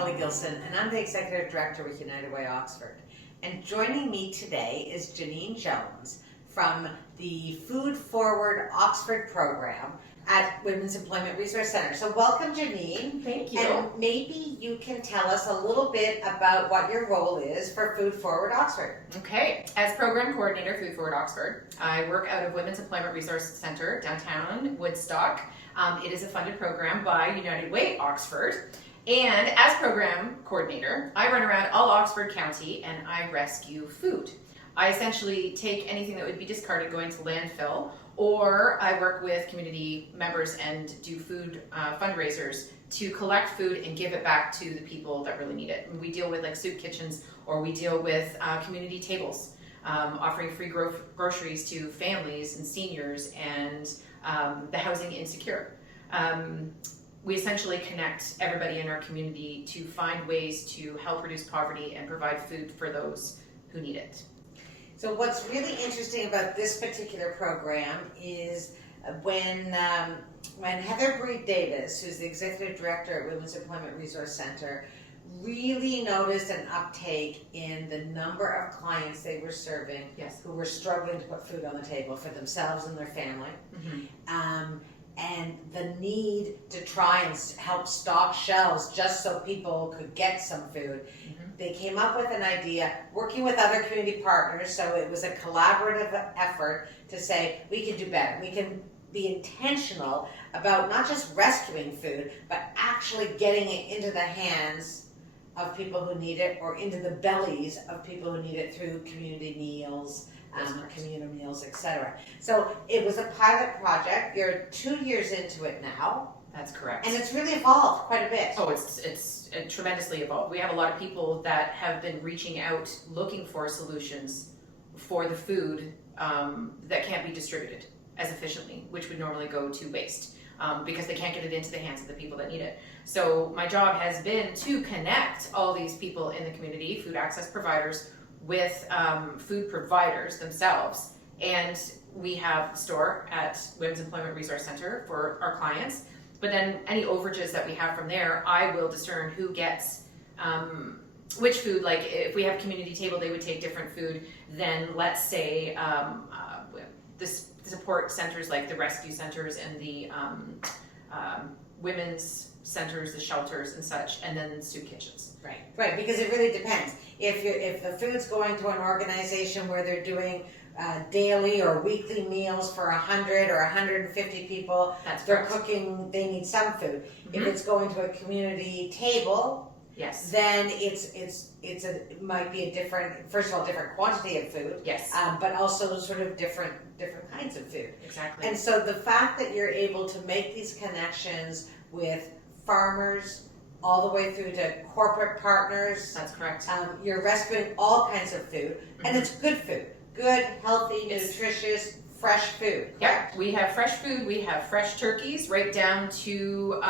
Kelly Gilson, and I'm the Executive Director with United Way Oxford. And joining me today is Janine Jones from the Food Forward Oxford program at Women's Employment Resource Center. So welcome, Janine. Thank you. And maybe you can tell us a little bit about what your role is for Food Forward Oxford. Okay. As Program Coordinator, Food Forward Oxford, I work out of Women's Employment Resource Center, downtown Woodstock. It is a funded program by United Way Oxford. And as Program Coordinator, I run around all Oxford County and I rescue food. I essentially take anything that would be discarded going to landfill, or I work with community members and do food fundraisers to collect food and give it back to the people that really need it. And we deal with like soup kitchens, or we deal with community tables, offering free groceries to families and seniors and the housing insecure. We essentially connect everybody in our community to find ways to help reduce poverty and provide food for those who need it. So what's really interesting about this particular program is when Heather Breed Davis, who's the Executive Director at Women's Employment Resource Center, really noticed an uptake in the number of clients they were serving who were struggling to put food on the table for themselves and their family. Mm-hmm. And the need to try and help stock shelves just so people could get some food. Mm-hmm. They came up with an idea, working with other community partners, so it was a collaborative effort to say, we can do better. We can be intentional about not just rescuing food, but actually getting it into the hands of people who need it, or into the bellies of people who need it through community meals, communal meals, etc. So it was a pilot project. You're 2 years into it now. That's correct. And it's really evolved quite a bit. Oh, it's tremendously evolved. We have a lot of people that have been reaching out looking for solutions for the food that can't be distributed as efficiently, which would normally go to waste because they can't get it into the hands of the people that need it. So my job has been to connect all these people in the community, food access providers, with food providers themselves. And we have a store at Women's Employment Resource Center for our clients. But then any overages that we have from there, I will discern who gets which food. Like if we have a community table, they would take different food than, let's say, the support centers like the rescue centers and the women's centers, the shelters and such, and then soup kitchens. Right, because it really depends. If the food's going to an organization where they're doing daily or weekly meals for 100 or 150 people, they're cooking, they need some food. Mm-hmm. If it's going to a community table, then it might be a different, first of all, different quantity of food, but also sort of different kinds of food. Exactly. And so the fact that you're able to make these connections with farmers all the way through to corporate partners. That's correct. You're rescuing all kinds of food, and it's good food. Good, healthy, nutritious, fresh food. Yeah, we have fresh food. We have fresh turkeys, right down to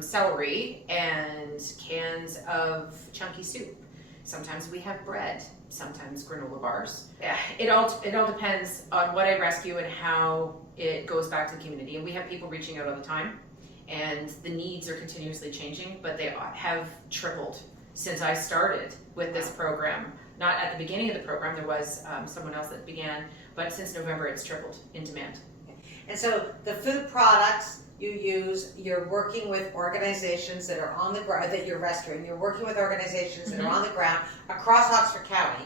celery and cans of chunky soup. Sometimes we have bread. Sometimes granola bars. Yeah, it all depends on what I rescue and how it goes back to the community. And we have people reaching out all the time, and the needs are continuously changing, but they have tripled since I started with this program. Not at the beginning of the program, there was someone else that began, but since November it's tripled in demand. And so the food products you use, you're working with organizations that are on the ground, that you're rescuing, you're working with organizations that are on the ground across Oxford County,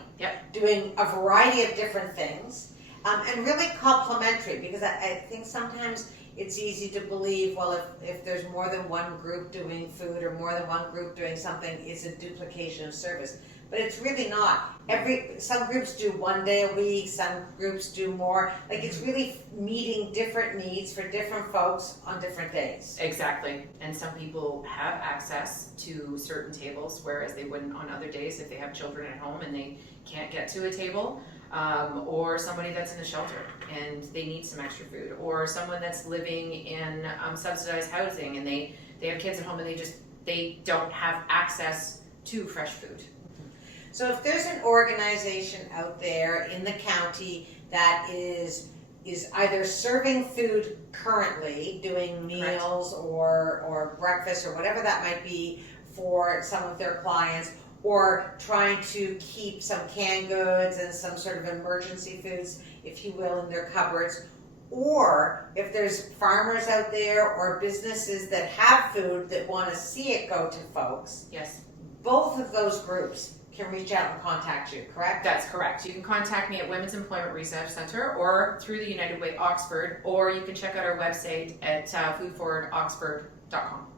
doing a variety of different things, and really complementary, because I think sometimes it's easy to believe, well, if there's more than one group doing food or more than one group doing something, it's a duplication of service. But it's really not. Some groups do 1 day a week, some groups do more. Like, it's really meeting different needs for different folks on different days. Exactly. And some people have access to certain tables, whereas they wouldn't on other days if they have children at home and they can't get to a table. Or somebody that's in a shelter and they need some extra food, or someone that's living in subsidized housing and they have kids at home and they don't have access to fresh food. So if there's an organization out there in the county that is either serving food currently, doing meals or breakfast or whatever that might be for some of their clients, or trying to keep some canned goods and some sort of emergency foods, if you will, in their cupboards. Or if there's farmers out there or businesses that have food that want to see it go to folks, Yes. both of those groups can reach out and contact you, correct? That's correct. You can contact me at Women's Employment Research Center or through the United Way Oxford, or you can check out our website at foodforwardoxford.com.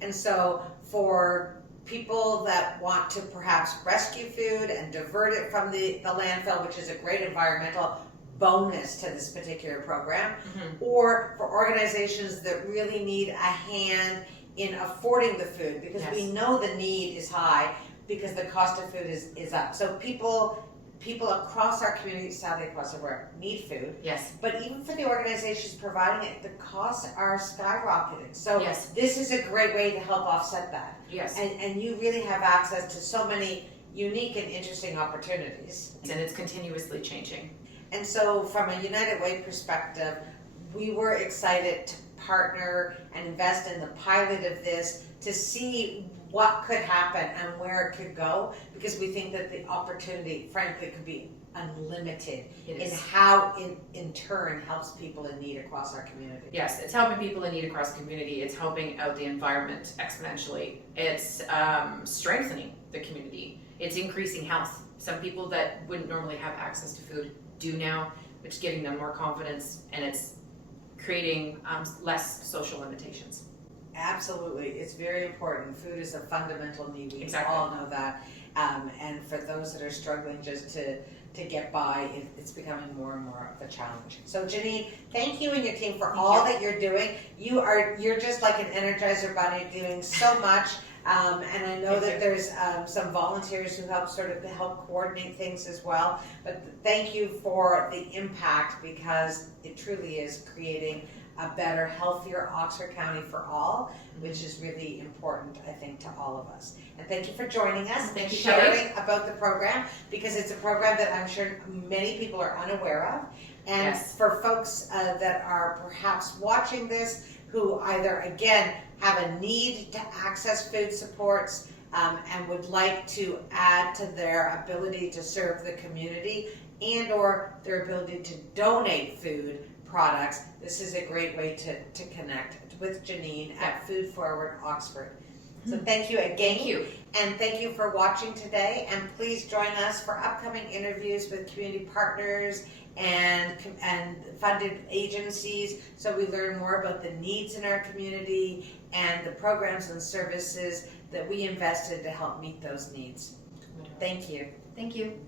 And so for people that want to perhaps rescue food and divert it from the landfill, which is a great environmental bonus to this particular program, or for organizations that really need a hand in affording the food, because Yes. we know the need is high because the cost of food is up. So people across our community, sadly across the world, need food. Yes. But even for the organizations providing it, the costs are skyrocketing. So Yes. this is a great way to help offset that. Yes. And you really have access to so many unique and interesting opportunities. And it's continuously changing. And so from a United Way perspective, we were excited to partner and invest in the pilot of this to see what could happen and where it could go, because we think that the opportunity, frankly, could be unlimited in how in turn helps people in need across our community. Yes, it's helping people in need across the community. It's helping out the environment exponentially. It's strengthening the community. It's increasing health. Some people that wouldn't normally have access to food do now, which is giving them more confidence, and it's creating less social limitations. Absolutely, it's very important. Food is a fundamental need. We Exactly. all know that. And for those that are struggling just to get by, it's becoming more and more of a challenge. So Janine, thank you and your team for all that you're doing. You're just like an Energizer Bunny, doing so much. And I know that there's some volunteers who help coordinate things as well. But thank you for the impact, because it truly is creating a better, healthier Oxford County for all, which is really important, I think, to all of us. And thank you for joining us and sharing about the program, because it's a program that I'm sure many people are unaware of. And for folks that are perhaps watching this, who either, again, have a need to access food supports and would like to add to their ability to serve the community, and or their ability to donate food products, this is a great way to connect with Janine at Food Forward Oxford. So thank you again. Thank you. And thank you for watching today. And please join us for upcoming interviews with community partners and funded agencies, so we learn more about the needs in our community and the programs and services that we invested to help meet those needs. Thank you. Thank you.